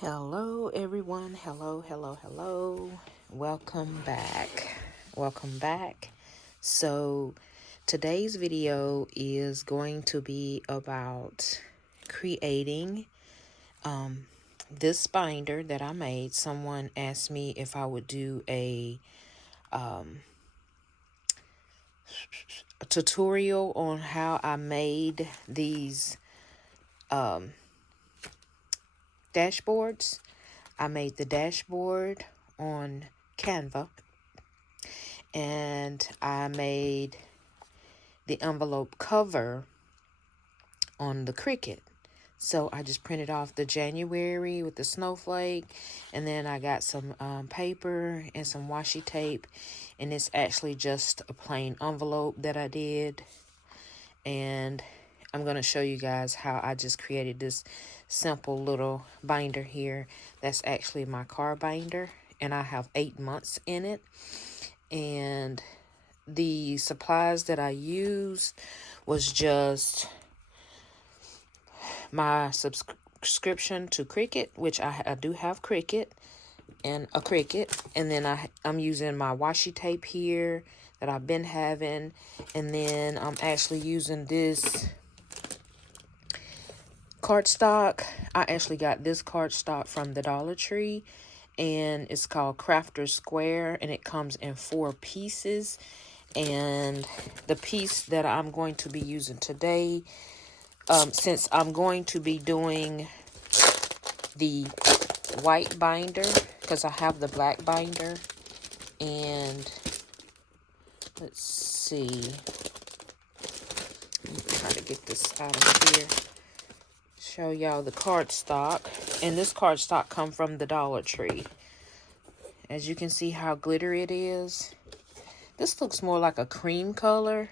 Hello everyone. Hello. Welcome back. So today's video is going to be about creating this binder that I made. Someone asked me if I would do a tutorial on how I made these dashboards. I made the dashboard on Canva, and I made the envelope cover on the Cricut. So I just printed off the January with the snowflake, and then I got some paper and some washi tape, and it's actually just a plain envelope that I did. And I'm going to show you guys how I just created this simple little binder here. That's actually my car binder, and I have 8 months in it. And the supplies that I used was just my subscription to Cricut, which I do have Cricut and a Cricut, and then I'm using my washi tape here that I've been having, and then I'm actually using this cardstock. I actually got this cardstock from the Dollar Tree, and it's called Crafter Square, and it comes in 4 pieces. And the piece that I'm going to be using today, since I'm going to be doing the white binder, because I have the black binder, and let's see, I'm trying to get this out of here, show y'all the cardstock. And this cardstock come from the Dollar Tree. As you can see how glittery it is. This looks more like a cream color.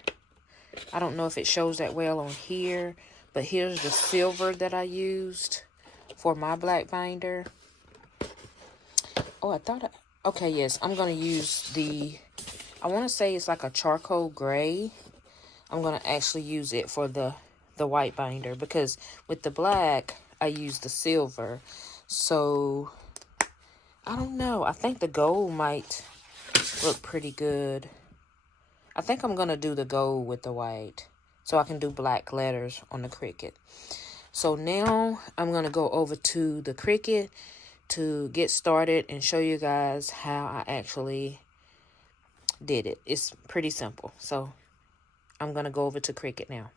I don't know if it shows that well on here, but here's the silver that I used for my black binder. Oh, okay, yes, I'm going to use I want to say it's like a charcoal gray. I'm going to actually use it for the white binder, because with the black, I used the silver. So, I don't know. I think the gold might look pretty good. I think I'm going to do the gold with the white, so I can do black letters on the Cricut. So now I'm going to go over to the Cricut to get started and show you guys how I actually did it. It's pretty simple. So I'm going to go over to Cricut now.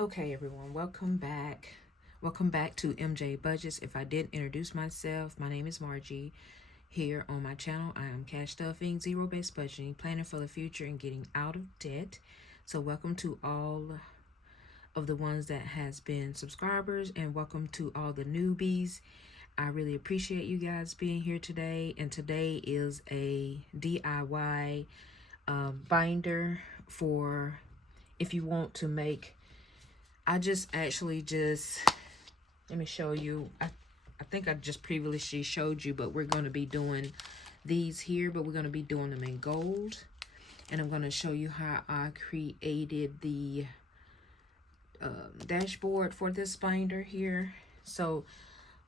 Okay, everyone, welcome back. Welcome back to MJ Budgets. If I didn't introduce myself, my name is Margie. Here on my channel, I am cash stuffing, zero-based budgeting, planning for the future, and getting out of debt. So welcome to all of the ones that has been subscribers, and welcome to all the newbies. I really appreciate you guys being here today. And today is a DIY binder for if you want to make. I just let me show you. I think I just previously showed you, but we're going to be doing these here, but we're going to be doing them in gold. And I'm going to show you how I created the dashboard for this binder here. So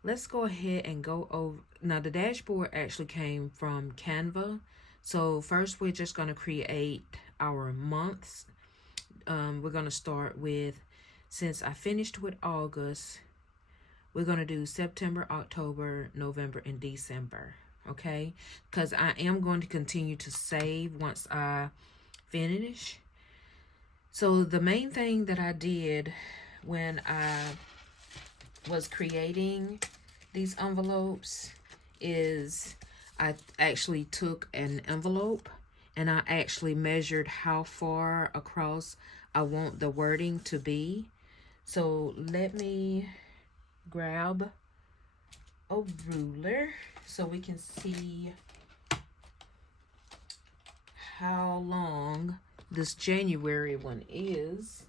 let's go ahead and go over. Now, the dashboard actually came from Canva. So first, we're just going to create our months. We're going to start with, since I finished with August, we're going to do September, October, November, and December, okay? Because I am going to continue to save once I finish. So the main thing that I did when I was creating these envelopes is I actually took an envelope and I actually measured how far across I want the wording to be. So let me grab a ruler so we can see how long this January one is.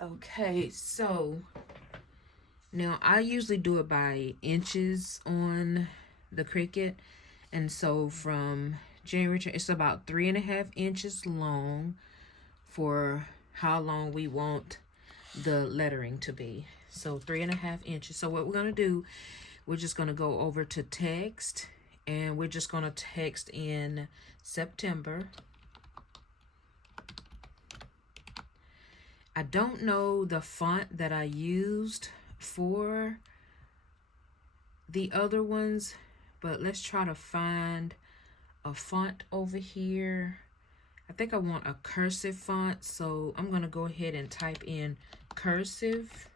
Okay, so now I usually do it by inches on the Cricut, and so from January to, it's about 3.5 inches long for how long we want the lettering to be. So 3.5 inches. So what we're going to do, we're just going to go over to text, and we're just going to text in September. I don't know the font that I used for the other ones, but let's try to find a font over here. I think I want a cursive font, so I'm going to go ahead and type in cursive,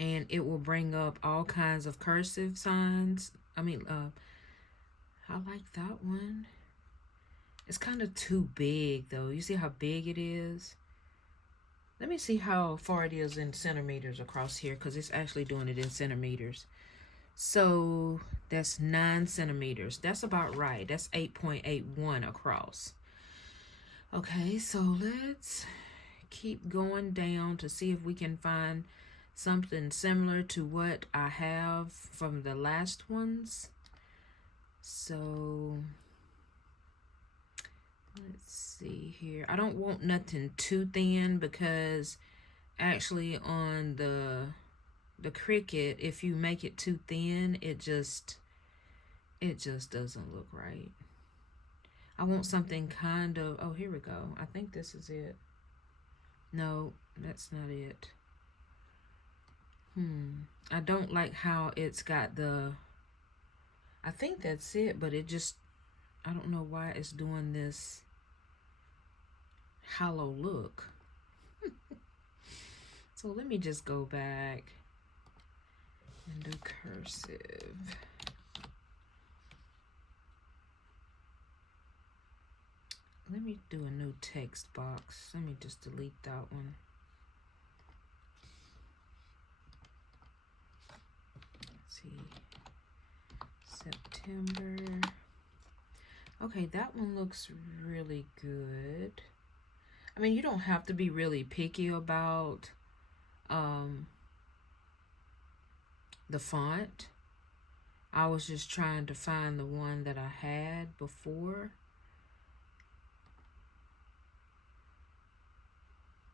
and it will bring up all kinds of cursive signs. I like that one. It's kind of too big though. You see how big it is? Let me see how far it is in centimeters across here, because it's actually doing it in centimeters. So that's 9 centimeters. That's about right. That's 8.81 across. Okay, so let's keep going down to see if we can find something similar to what I have from the last ones. So let's see here. I don't want nothing too thin, because actually on the Cricut, if you make it too thin, it just doesn't look right. I want something kind of, oh, here we go. I think this is it. No, that's not it. I don't like how it's got the, I think that's it, but it just, I don't know why it's doing this hollow look. So let me just go back and do cursive. Let me do a new text box. Let me just delete that one. Let's see. September. Okay, that one looks really good. I mean, you don't have to be really picky about the font. I was just trying to find the one that I had before.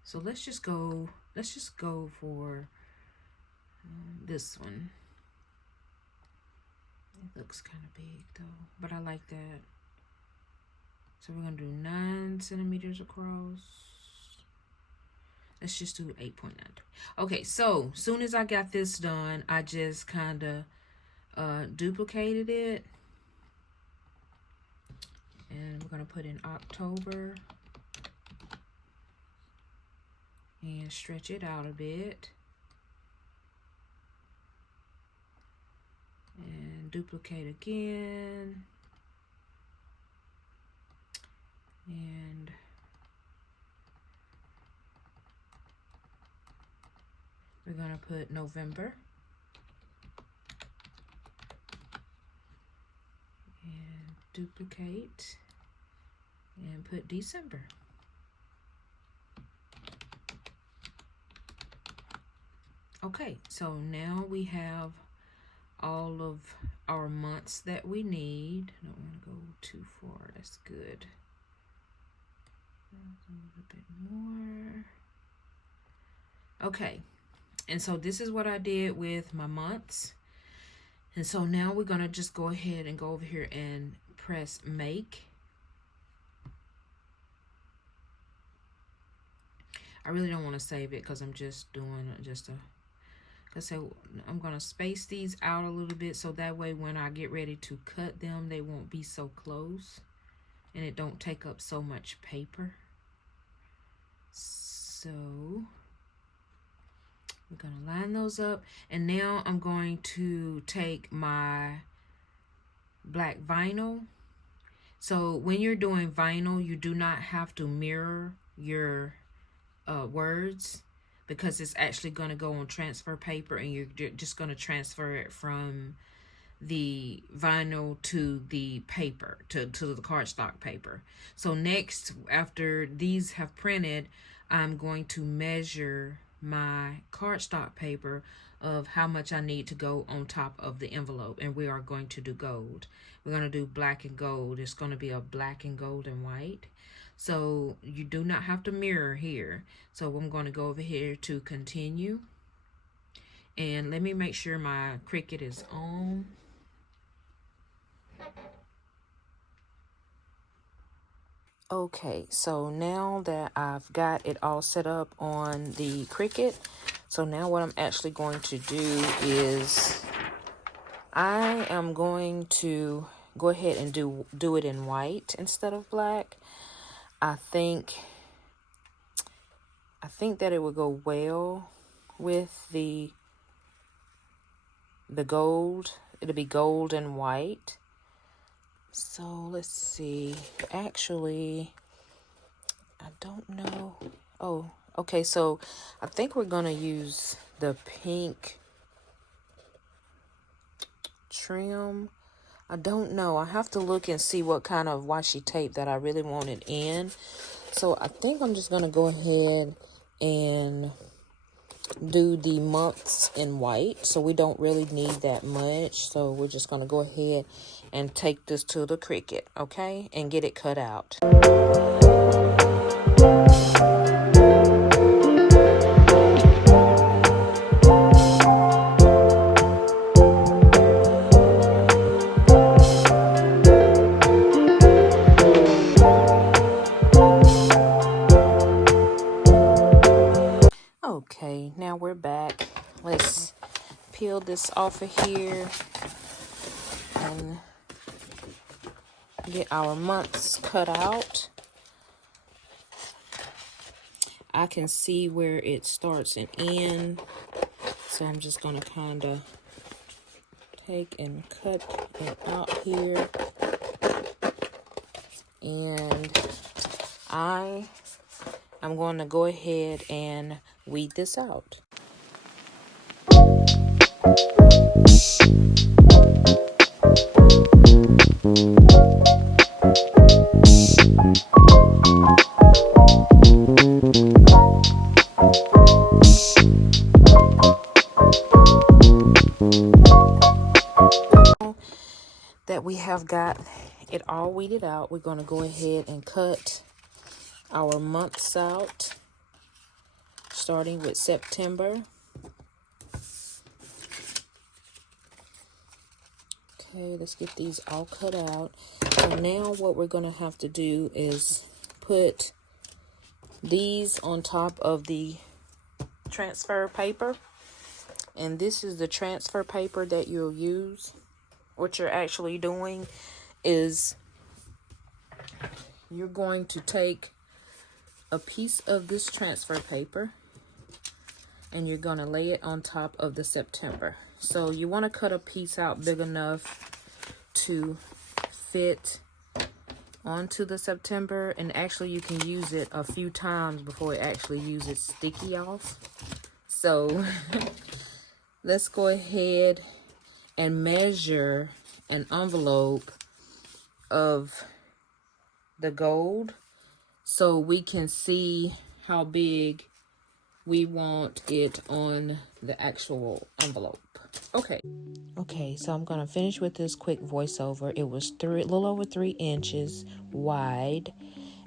So let's just go for this one. It looks kind of big though, but I like that. So we're gonna do 9 centimeters across. Let's just do 8.9. Okay, so soon as I got this done, I just kind of duplicated it. And we're gonna put in October. And stretch it out a bit. And duplicate again. And we're gonna put November. And duplicate. And put December. Okay, so now we have all of our months that we need. I don't want to go too far. That's good. A little bit more. Okay, and so this is what I did with my months. And so now we're going to just go ahead and go over here and press make. I really don't want to save it because I'm just doing just a, so I'm going to space these out a little bit so that way when I get ready to cut them, they won't be so close and it don't take up so much paper. So we're going to line those up, and now I'm going to take my black vinyl. So when you're doing vinyl, you do not have to mirror your words, because it's actually going to go on transfer paper, and you're just going to transfer it from the vinyl to the paper, to the cardstock paper. So next, after these have printed, I'm going to measure my cardstock paper of how much I need to go on top of the envelope, and we are going to do gold. We're going to do black and gold. It's going to be a black and gold and white. So you do not have to mirror here. So I'm going to go over here to continue. And let me make sure my Cricut is on. Okay, so now that I've got it all set up on the Cricut, so now what I'm actually going to do is I am going to go ahead and do it in white instead of black. I think that it would go well with the gold. It'll be gold and white. So let's see. Actually, I don't know. Oh, okay. So I think we're gonna use the pink trim. I don't know. I have to look and see what kind of washi tape that I really want it in. So I think I'm just gonna go ahead and do the months in white, so we don't really need that much. So we're just going to go ahead and take this to the Cricut, okay, and get it cut out. Okay, now we're back. Let's peel this off of here and get our months cut out. I can see where it starts and ends, so I'm just going to kind of take and cut it out here. And I'm going to go ahead and weed this out. That we have got it all weeded out, we're going to go ahead and cut our months out, starting with September. Okay, let's get these all cut out. So now what we're going to have to do is put these on top of the transfer paper. And this is the transfer paper that you'll use. What you're actually doing is you're going to take a piece of this transfer paper and you're going to lay it on top of the September. So you want to cut a piece out big enough to fit onto the September, and actually you can use it a few times before it actually uses sticky off. So let's go ahead and measure an envelope of the gold so we can see how big we want it on the actual envelope. Okay, so I'm gonna finish with this quick voiceover. It was a little over 3 inches wide,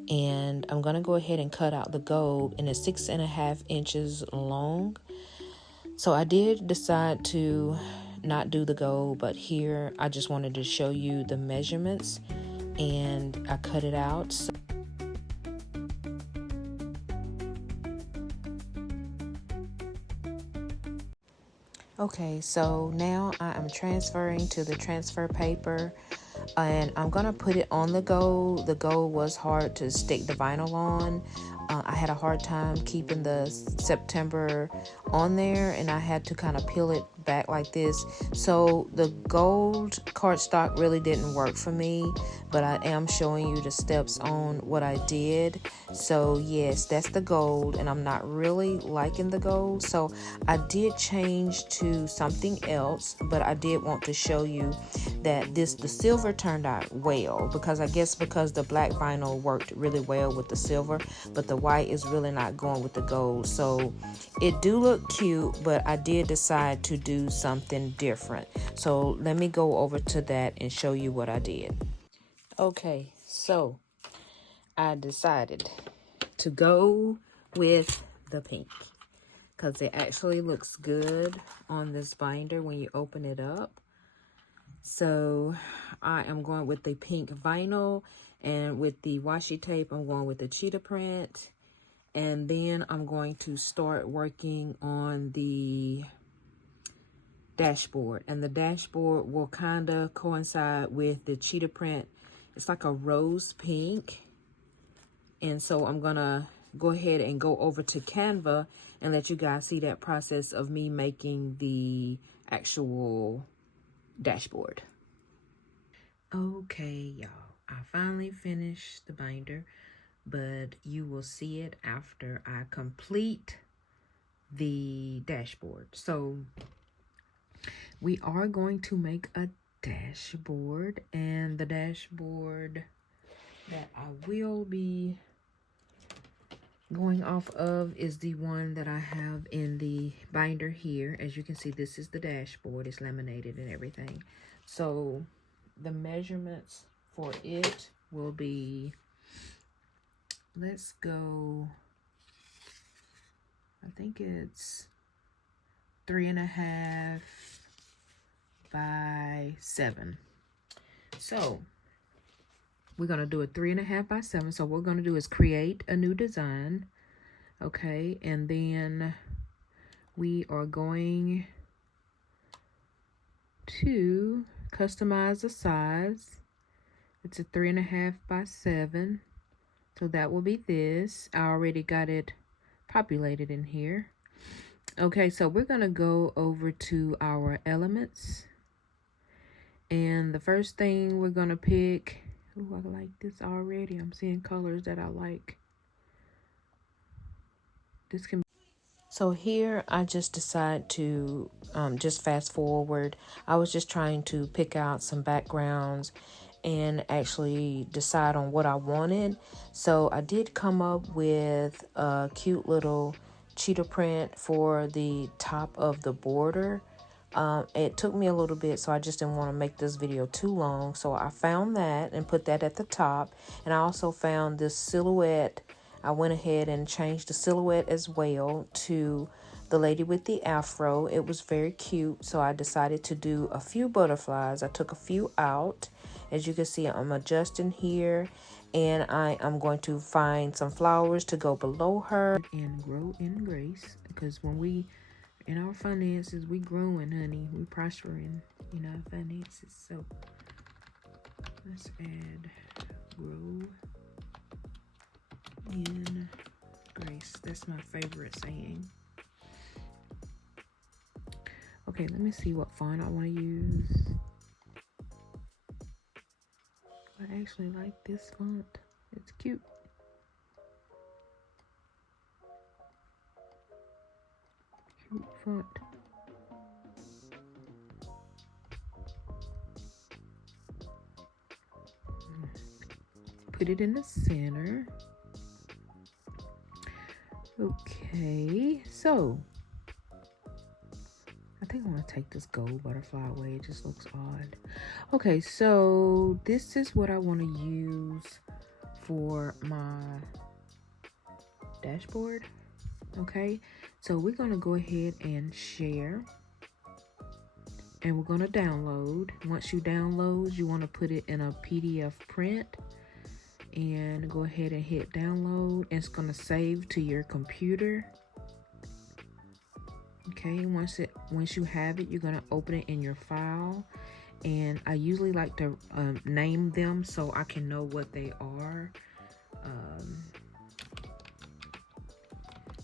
and I'm gonna go ahead and cut out the gold, and it's 6.5 inches long. So I did decide to not do the gold, but here I just wanted to show you the measurements, and I cut it out. Okay, so now I am transferring to the transfer paper, and I'm gonna put it on the gold. The gold was hard to stick the vinyl on. I had a hard time keeping the September on there, and I had to kind of peel it back like this. So the gold cardstock really didn't work for me, but I am showing you the steps on what I did. So yes, that's the gold, and I'm not really liking the gold, so I did change to something else, but I did want to show you that the silver turned out well, because I guess because the black vinyl worked really well with the silver, but the white is really not going with the gold. So it do look cute, but I did decide to do something different. So let me go over to that and show you what I did. Okay, so I decided to go with the pink because it actually looks good on this binder when you open it up. So I am going with the pink vinyl, and with the washi tape I'm going with the cheetah print. And then I'm going to start working on the dashboard, and the dashboard will kind of coincide with the cheetah print. It's like a rose pink. And so I'm gonna go ahead and go over to Canva and let you guys see that process of me making the actual dashboard. Okay, y'all, I finally finished the binder, but you will see it after I complete the dashboard. So we are going to make a dashboard, and the dashboard that I will be going off of is the one that I have in the binder here. As you can see, this is the dashboard. It's laminated and everything. So the measurements for it will be, let's go, I think it's 3.5 by 7. So we're going to do a 3.5 by 7. So what we're going to do is create a new design. Okay. And then we are going to customize the size. It's a 3.5 by 7. So that will be this. I already got it populated in here. Okay. So we're going to go over to our elements. And the first thing we're going to pick, oh, I like this already. I'm seeing colors that I like. This can. So here I just decided to just fast forward. I was just trying to pick out some backgrounds and actually decide on what I wanted. So I did come up with a cute little cheetah print for the top of the border. It took me a little bit, so I just didn't want to make this video too long. So I found that and put that at the top. And I also found this silhouette. I went ahead and changed the silhouette as well to the lady with the afro. It was very cute, so I decided to do a few butterflies. I took a few out. As you can see, I'm adjusting here, and I am going to find some flowers to go below her and grow in grace, because when we in our finances, we growing, honey. We prospering in our finances. So let's add grow in grace. That's my favorite saying. Okay, let me see what font I want to use. I actually like this font. It's cute. Cute font. Put it in the center. Okay, so I think I want to take this gold butterfly away. It just looks odd. Okay, so this is what I want to use for my dashboard. Okay, so we're going to go ahead and share. And we're going to download. Once you download, you want to put it in a PDF print. And go ahead and hit download. It's going to save to your computer. Okay, once you have it, you're going to open it in your file. And I usually like to name them so I can know what they are.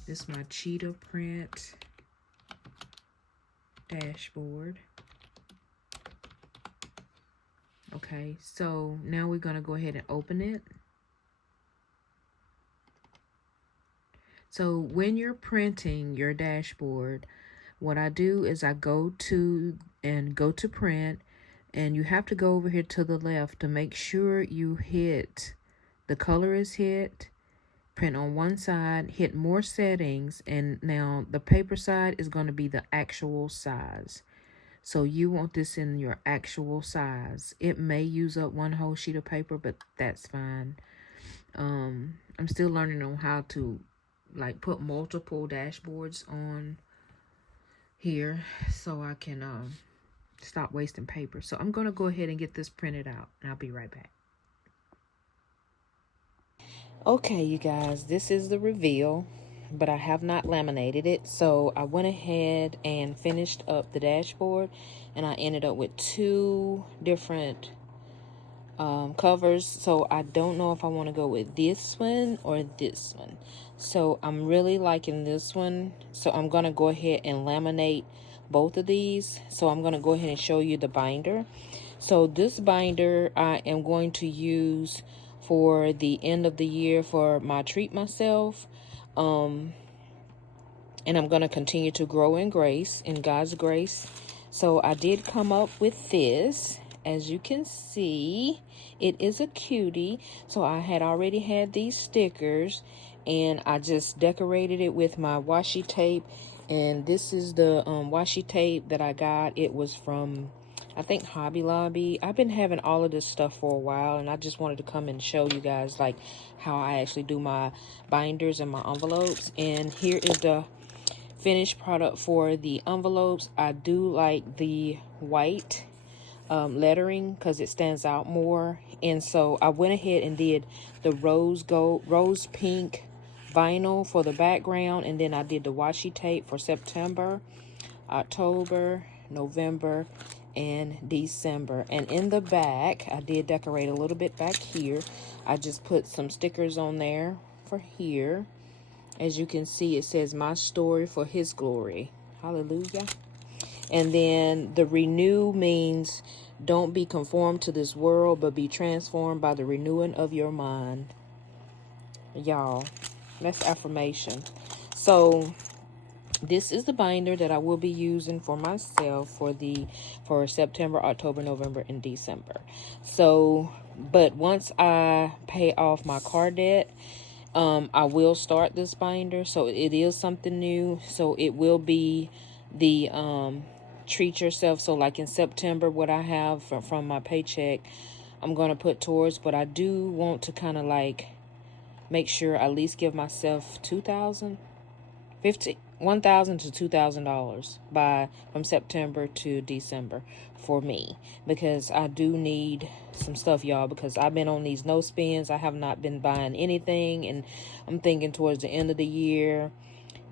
This is my cheetah print dashboard. Okay, so now we're going to go ahead and open it. So when you're printing your dashboard, what I do is I go to print, and you have to go over here to the left to make sure you hit, the color is hit, print on one side, hit more settings, and now the paper side is going to be the actual size. So you want this in your actual size. It may use up one whole sheet of paper, but that's fine. I'm still learning on how to like put multiple dashboards on here so I can stop wasting paper. So I'm going to go ahead and get this printed out, and I'll be right back. Okay, you guys, this is the reveal, but I have not laminated it. So I went ahead and finished up the dashboard, and I ended up with two different covers. So I don't know if I want to go with this one or this one. So I'm really liking this one. So I'm going to go ahead and laminate both of these. So I'm going to go ahead and show you the binder. So this binder I am going to use for the end of the year for my treat myself. And I'm going to continue to grow in grace, in God's grace. So I did come up with this. As you can see, it is a cutie. So I had already had these stickers, and I just decorated it with my washi tape. And this is the washi tape that I got. It was from, I think, Hobby Lobby. I've been having all of this stuff for a while, and I just wanted to come and show you guys like how I actually do my binders and my envelopes. And here is the finished product for the envelopes. I do like the white lettering because it stands out more, and so I went ahead and did the rose pink vinyl for the background, and then I did the washi tape for September, October, November, and December. And in the back, I did decorate a little bit back here. I just put some stickers on there for here. As you can see, it says my story for his glory. Hallelujah. And then the renew means don't be conformed to this world, but be transformed by the renewing of your mind. Y'all, that's affirmation. So this is the binder that I will be using for myself for September, October, November, and December. So, but once I pay off my car debt, I will start this binder. So it is something new. So it will be the treat yourself. So like in September, what I have from my paycheck, I'm going to put towards, but I do want to kind of like make sure I at least give myself $1,000 to $2,000 from September to December for me, because I do need some stuff, y'all, because I've been on these no spends. I have not been buying anything, and I'm thinking towards the end of the year,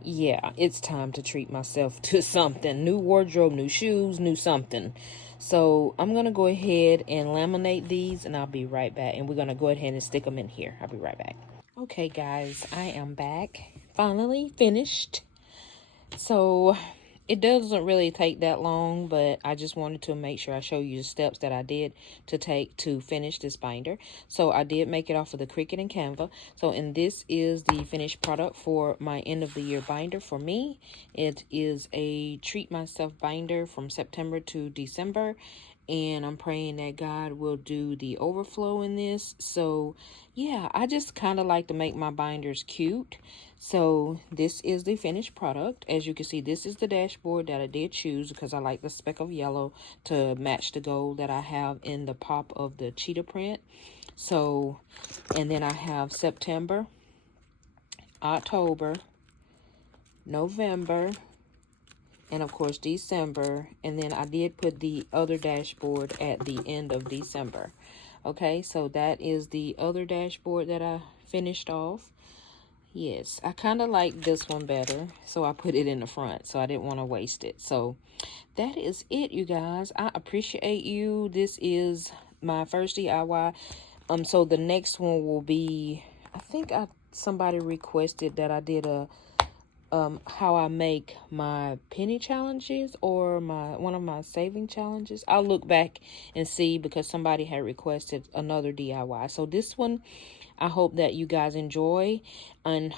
yeah, it's time to treat myself to something. New wardrobe, new shoes, new something. So I'm going to go ahead and laminate these, and I'll be right back. And we're going to go ahead and stick them in here. I'll be right back. Okay, guys, I am back. Finally finished. So it doesn't really take that long, but I just wanted to make sure I show you the steps that I did to take to finish this binder. So I did make it off of the Cricut and Canva. So, and this is the finished product for my end of the year binder for me. It is a treat myself binder from September to December. And I'm praying that God will do the overflow in this. So yeah, I just kind of like to make my binders cute. So this is the finished product. As you can see, this is the dashboard that I did choose because I like the speck of yellow to match the gold that I have in the pop of the cheetah print. So, and then I have September, October, November, and of course December. And then I did put the other dashboard at the end of December. Okay, so that is the other dashboard that I finished off. Yes, I kind of like this one better, so I put it in the front, so I didn't want to waste it. So that is it, you guys. I appreciate you. This is my first DIY. So the next one will be, I think somebody requested that I did a how I make my penny challenges or one of my saving challenges. I'll look back and see because somebody had requested another DIY. So this one, I hope that you guys enjoy. And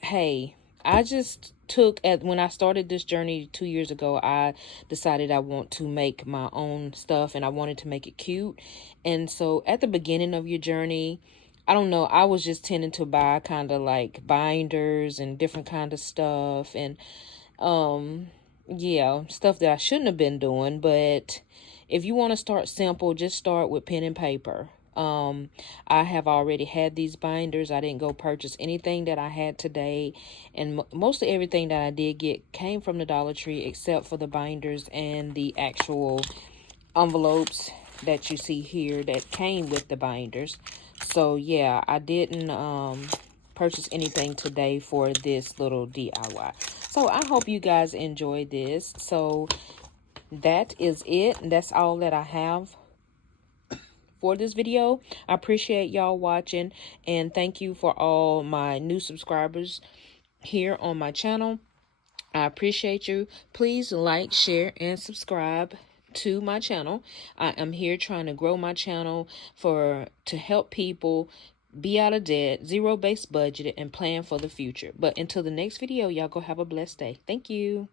hey, I just when I started this journey 2 years ago, I decided I want to make my own stuff and I wanted to make it cute. And so at the beginning of your journey, I don't know, I was just tending to buy kind of like binders and different kind of stuff, and yeah, stuff that I shouldn't have been doing. But if you want to start simple, just start with pen and paper. I have already had these binders. I didn't go purchase anything that I had today, and mostly everything that I did get came from the Dollar Tree, except for the binders and the actual envelopes that you see here that came with the binders. So yeah, I didn't purchase anything today for this little DIY. So I hope you guys enjoy this. So that is it. That's all that I have for this video. I appreciate y'all watching, and thank you for all my new subscribers here on my channel. I appreciate you. Please like, share, and subscribe to my channel. I am here trying to grow my channel to help people be out of debt, zero-based budget, and plan for the future. But until the next video, y'all go have a blessed day. Thank you.